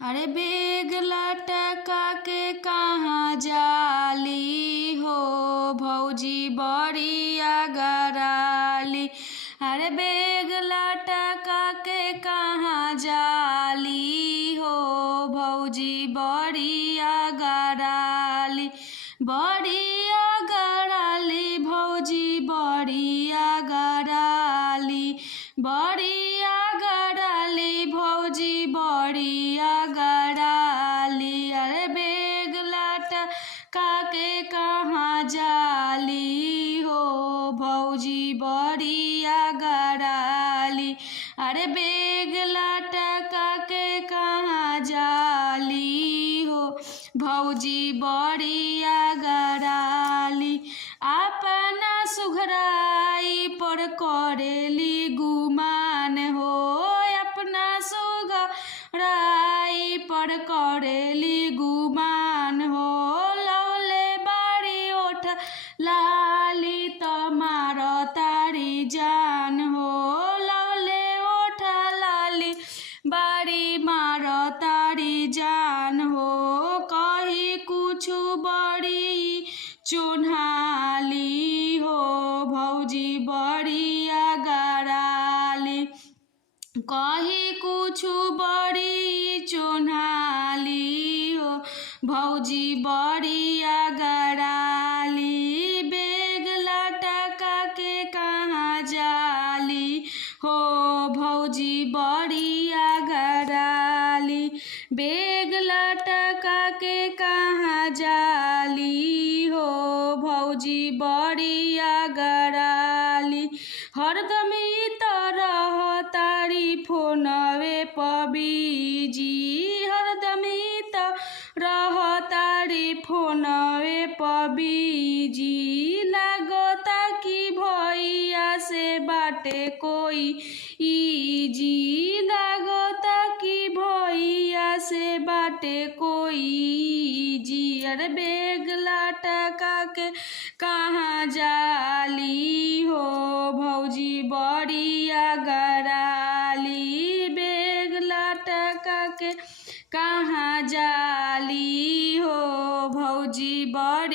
अरे बेग लटका के कहाँ जाली हो भौजी बड़िया गराली। अरे बेग लटका के कहाँ जाली हो भौजी बड़िया गराली। बड़िया गराली भौजी बड़िया गराली। बड़िया गराली भौजी बड़िया गराली। अरे बेग लटका के कहाँ जाली हो भौजी बड़िया गराली। अरे बेग लटका के कहाँ जाली हो भौजी बड़िया गराली। अपना सुघराई पर करेली गुमान हो अपना सुघराई पर करेली गुमान हो। लौले बाड़ी ओठ लाली तमार तारी जान हो। लौले ओठ लाली बाड़ी मार तारी जान हो। कही कुछ बड़ी चुन्हाली हो भौजी बड़िया गराली। कही कुछ बड़ी चुन्हाली हो भौजी बड़िया गराली। बेग लटका के कहाँ जाली हो भौजी बड़िया गराली। बेग लटका के कहाँ जाली हो भौजी बड़िया गराली। हरदम तरह तारी फोनवे पबीजी। हरदम तरह तारी फोनवे पबीजी। लागता कि भैया से बाटे कोई इजी। लागता कि भैया से बाटे कोई इजी। अरे बेग लटका के कहाँ जाली हो भौजी बड़िया गराली। बेग लटका के कहाँ जाली हो भौजी बड़ी